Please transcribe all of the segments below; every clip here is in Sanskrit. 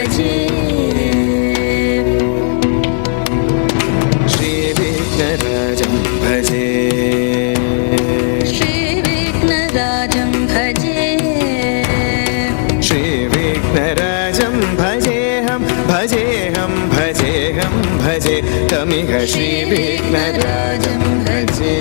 भजे श्रीविघ्नराजं भजे श्रीविघ्नराजं भजे श्रीविघ्नराजं भजेऽहं भजेऽहं भजेऽहं भजे तमिह श्रीविघ्नराजं भजे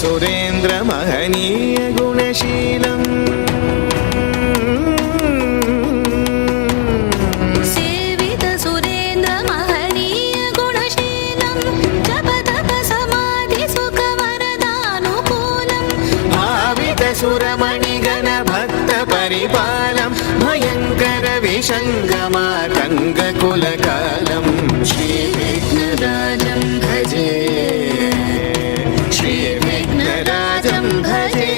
सुरेन्द्र महनीय गुणशीलम् सेवित सुरेन्द्र महनीय गुणशीलम् जप तप समाधि सुख वरदानुकूलम् भावित सुरमणिगण भक्त परिपालम् भयङ्कर विषङ्गमातङ्ग कुलकालम् श्रीविघ्नराजं भजे श्रीविघ्नराजं भजे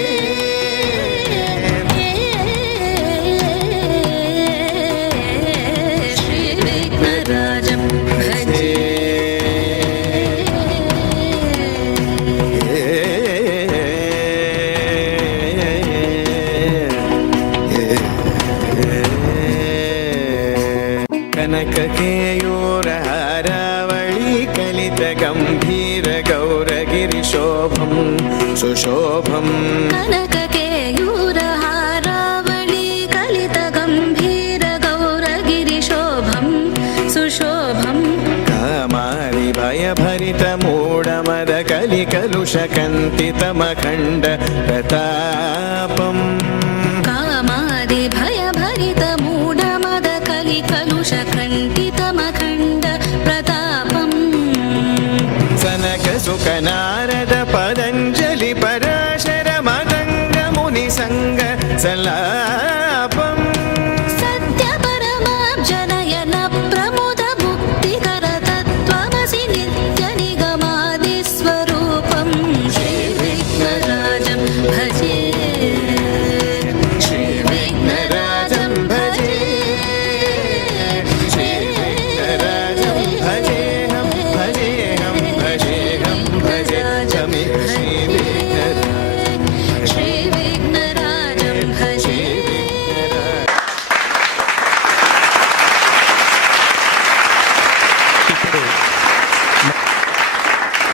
श्रीविघ्नराजं भजे कनककेयूरहारावळी कलित गम्भीर गौरगिरिशोभं सुशोभं कनककेयूरहारावळी कलित गम्भीर गौरगिरिशोभं सुशोभं कामारि भयभरित मूढमद कलिकलुषकन्तितमखण्ड प्रतापम् कामादि भयभरित मूढमद कलिकलुषकण्टितमखण्ड प्रतापम् सनक सुख नारद पतञ्जलि पराशर मदङ्ग मुनिसङ्ग सल्लापम् सत्य परमाब्जनयन